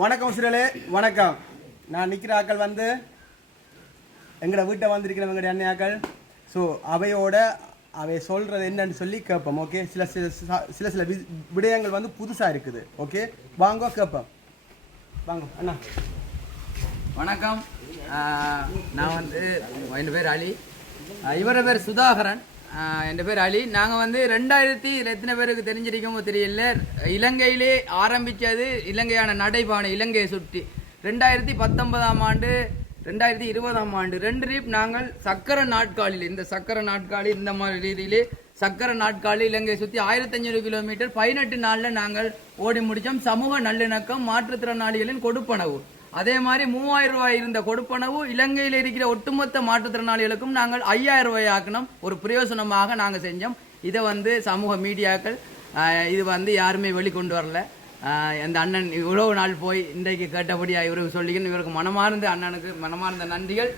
வணக்கம் சிறலே வணக்கம். நான் நிற்கிற ஆக்கள் வந்து எங்களோட வீட்டை வந்திருக்கிற எங்களுடைய அண்ணையாக்கள் ஸோ அவையோட அவை சொல்கிறது என்னன்னு சொல்லி கேட்போம் ஓகே சில சில சில சில வி- விடயங்கள் வந்து புதுசாக இருக்குது ஓகே வாங்க கேட்போம். வாங்க அண்ணா. வணக்கம். நான் வந்து என் பேர் அலி. இவர பேர் சுதாகரன். என் பேர் அலி. நாங்கள் வந்து ரெண்டாயிரத்தி எத்தனை பேருக்கு தெரிஞ்சிருக்கோமோ தெரியல. இலங்கையிலே ஆரம்பித்தது இலங்கையான நடைபானை இலங்கையை சுற்றி. ரெண்டாயிரத்தி பத்தொன்பதாம் ஆண்டு ரெண்டாயிரத்தி இருபதாம் ஆண்டு ரெண்டு ரீப் நாங்கள் சக்கர நாட்காலில் இந்த சக்கர நாட்காலி இந்த மாதிரி ரீதியிலே சக்கர நாட்காலி இலங்கையை சுற்றி ஆயிரத்தி அஞ்சூறு கிலோமீட்டர் பதினெட்டு நாளில் நாங்கள் ஓடி முடித்தோம். சமூக நல்லிணக்கம் மாற்றுத்திறனாளிகளின் கொடுப்பனவு. அதே மாதிரி மூவாயிரம் ரூபாய் இருந்த கொடுப்பனவு இலங்கையில் இருக்கிற ஒட்டுமொத்த மாற்றுத்திறனாளிகளுக்கும் நாங்கள் ஐயாயிரம் ரூபாய் ஆக்கணும். ஒரு பிரயோசனமாக நாங்கள் செஞ்சோம். இதை வந்து சமூக மீடியாக்கள் இது வந்து யாருமே வெளிக்கொண்டு வரல. இந்த அந்த அண்ணன் இவ்வளவு நாள் போய் இன்றைக்கு கேட்டபடியாக இவருக்கு சொல்லிக்கணும் இவருக்கு மனமார்ந்த அண்ணனுக்கு மனமார்ந்த நன்றிகள்.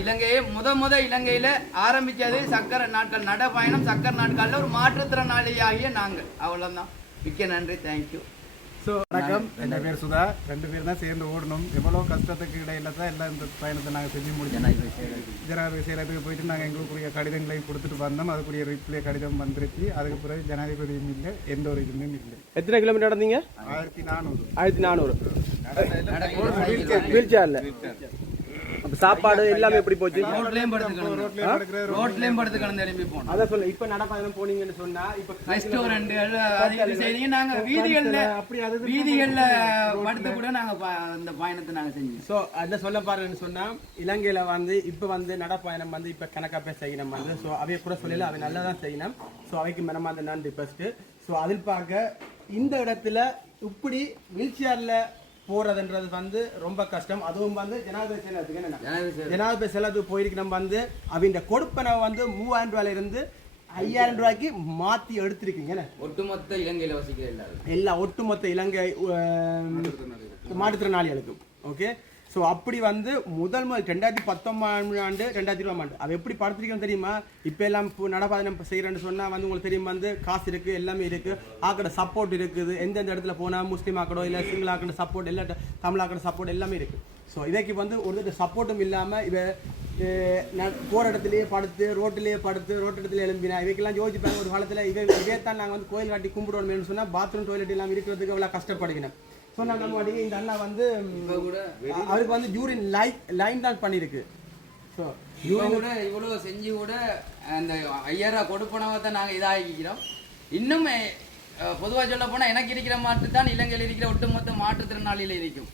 இலங்கையை முத முத இலங்கையில் ஆரம்பித்தது சக்கர நாட்கள் நடைப்பயணம். சக்கர நாட்களில் ஒரு மாற்றுத்திறனாளியாகிய நாங்கள். அவ்வளோதான் மிக்க நன்றி. தேங்க்யூ ஸோ வணக்கம். என் பேர் சுதா? ரெண்டு பேர் தான் சேர்ந்து ஓடணும். எவ்வளோ கஷ்டத்துக்கு இடையில தான் எல்லாம் இந்த பயணத்தை நாங்கள் செஞ்சு முடிச்சோம். ஜனாதிபதி செயலகத்துக்கு. போயிட்டு நாங்கள் எங்களுக்குரிய கடிதங்களையும் கொடுத்துட்டு வந்தோம். அதுக்குரிய ரிப்ளை கடிதம் வந்துருச்சு அதுக்கு பிறகு ஜனாதிபதியும் இல்லை எந்த ஒரு இதுவுமே இல்லை. எத்தனை கிலோமீட்டர் நடந்தீங்க? ஆயிரத்தி நானூறு. ஆயிரத்தி நானூறு. வீல் சேரில் அப்போ சாப்பாடு எல்லாமே எப்படி போச்சு? ரோட்லயும் படுத்து கிடந்து ரோட்லயும் படுத்து கிடந்து எழுப்பி போனோம். அதான் சொல்ல இப்போ நடப்பாதனம் போனீங்கன்னு சொன்னா இப்போ ரெஸ்டாரண்ட்கள் அது இது செய்றீங்க நாங்க வீதிகள்ல அப்படி அது வீதிகள்ல படுத்து கூட நாங்க இந்த பயணத்தை நாங்க செஞ்சோம். ஸோ என்ன சொல்ல பாருன்னு சொன்னா இலங்கையில வந்து இப்போ வந்து நடப்பயணம் வந்து இப்போ கணக்கா பேர் செய்யணும் வந்து. ஸோ அவைய கூட சொல்லல அவை நல்லா தான் செய்யணும். ஸோ அவைக்கு மனமார்ந்த நன்றி ஃபர்ஸ்ட் ஸோ அதில் பார்க்க இந்த இடத்துல இப்படி வீல் சேர்ல போறதுன்றது வந்து ரொம்ப கஷ்டம். அதுவும் வந்து ஜனாதிபதி செயலகத்துக்கு என்ன ஜனாதிபதி செலவுக்கு போயிருக்கு நம்ம வந்து அவங்க கொடுப்பனை வந்து மூவாயிரம் ரூபாயில இருந்து ஐயாயிரம் ரூபாய்க்கு மாத்தி எடுத்திருக்கீங்க? ஒட்டுமொத்த இலங்கையில வசிக்கிற எல்லா ஒட்டுமொத்த இலங்கை மாற்றுத்திறனாளிகளுக்கும். ஓகே? ஸோ அப்படி வந்து முதல் முதல் ரெண்டாயிரத்தி பத்தொன்பதாம் ஆண்டு ரெண்டாயிரத்தி இருபதாம் ஆண்டு. அது எப்படி படுத்திருக்கோம் தெரியுமா? இப்போ எல்லாம் இப்போ நடப்பாதனம் செய்கிறேன்னு சொன்னால் வந்து உங்களுக்கு தெரியும் வந்து காசு இருக்குது எல்லாமே இருக்குது ஆக்கட சப்போர்ட் இருக்குது. எந்தெந்த இடத்துல போனால் முஸ்லீம் ஆக்கடோ இல்லை சிங்கிள் ஆக்கட சப்போர்ட் எல்லா தமிழ் ஆக்கட சப்போர்ட் எல்லாமே இருக்குது ஸோ இதைக்கு வந்து ஒரு சப்போர்ட்டும் இல்லாமல் இவ போகிற இடத்துலையே படுத்து ரோட்டிலேயே படுத்து ரோட்டு இடத்துல எழும்பினா இவைக்கெல்லாம் யோசிப்பாங்க ஒரு காலத்தில் இதை இதே தான் நாங்கள் வந்து கோயில் காட்டி கும்பிடுவோம் சொன்னால் பாத்ரூம் டாய்லெட் எல்லாம் இருக்கிறதுக்கு அவ்வளோ கஷ்டப்படுகிறேன். நம்ம வாட்டிக்கு இந்த அண்ணா வந்து அவருக்கு வந்து யூரின் லைன் லைன் தான் பண்ணியிருக்கு ஸோ கூட இவ்வளவு செஞ்சு கூட அந்த ஐயாயிரம் கொடுப்பனவை தான் நாங்க இதாகிக்கிறோம் இன்னுமே அஹ், பொதுவா சொல்ல போனா எனக்கு இருக்கிற மாற்று தான் இலங்கையில் இருக்கிற ஒட்டுமொத்த மாற்றுத்திறனாளியில இருக்கும்.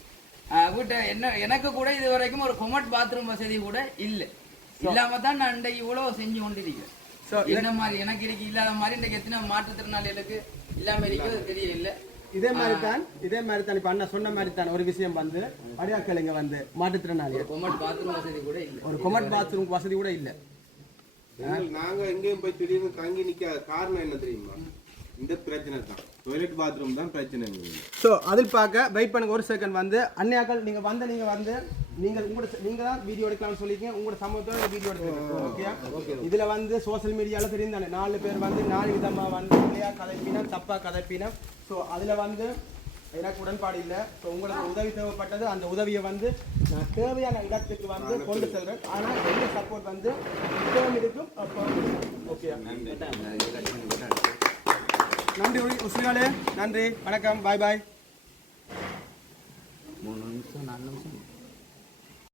வீட்டை என்ன எனக்கு கூட இது வரைக்கும் ஒரு கொமட் பாத்ரூம் வசதி கூட இல்லை. இல்லாம தான் நான் இன்றைக்கு இவ்வளவு செஞ்சு கொண்டிருக்கிறேன். என்ன மாதிரி எனக்கு இருக்கு இல்லாத மாதிரி இன்றைக்கு எத்தனை மாற்றுத்திறனாளிகளுக்கு இல்லாம இருக்கிறது தெரியல இதே மாதிரி தான் இதே மாதிரி தான் இப்போ அண்ணா சொன்ன மாதிரி தான் ஒரு விஷயம் வந்து அடியாக்களுங்க வந்து மாற்றுத்திறனாளி கொமட் பாத்ரூம் வசதி கூட இல்லை. ஒரு கொமட் பாத்ரூம் வசதி கூட இல்லை. நாங்க எங்கேயும் போய் திடீர்னு தங்கி நிக்காத காரணம் என்ன தெரியுமா? இந்த பிரச்சனை தான். டாய்லெட் பாத்ரூம் தான் பிரச்சனை ஸோ அதில் பார்க்க வெயிட் பண்ணுங்க ஒரு செகண்ட் வந்து. அன்னையாக்கள் நீங்கள் வந்து நீங்கள் வந்து நீங்கள் உங்களோட நீங்கள் தான் வீடியோ எடுக்கலாம்னு சொல்லியிருக்கீங்க. உங்களோட சமூகத்தோட வீடியோ எடுத்துருக்கீங்க ஓகே இதில் வந்து சோஷியல் மீடியாவில் தெரியும் தானே. நாலு பேர் வந்து நாலு விதமாக வந்து பிள்ளையா கதைப்பினம் தப்பாக கதைப்பினம். ஸோ அதில் வந்து எனக்கு உடன்பாடு இல்லை. ஸோ உங்களுக்கு உதவி தேவைப்பட்டது அந்த உதவியை வந்து நான் தேவையான இடத்துக்கு வந்து கொண்டு செல்றேன். ஆனால் எந்த சப்போர்ட் வந்து இப்பவும் இருக்கும் ஓகே நன்றி உஸ்ரியாலே நன்றி. வணக்கம். பாய் பாய். மூணு நிமிஷம் நாலு நிமிஷம்.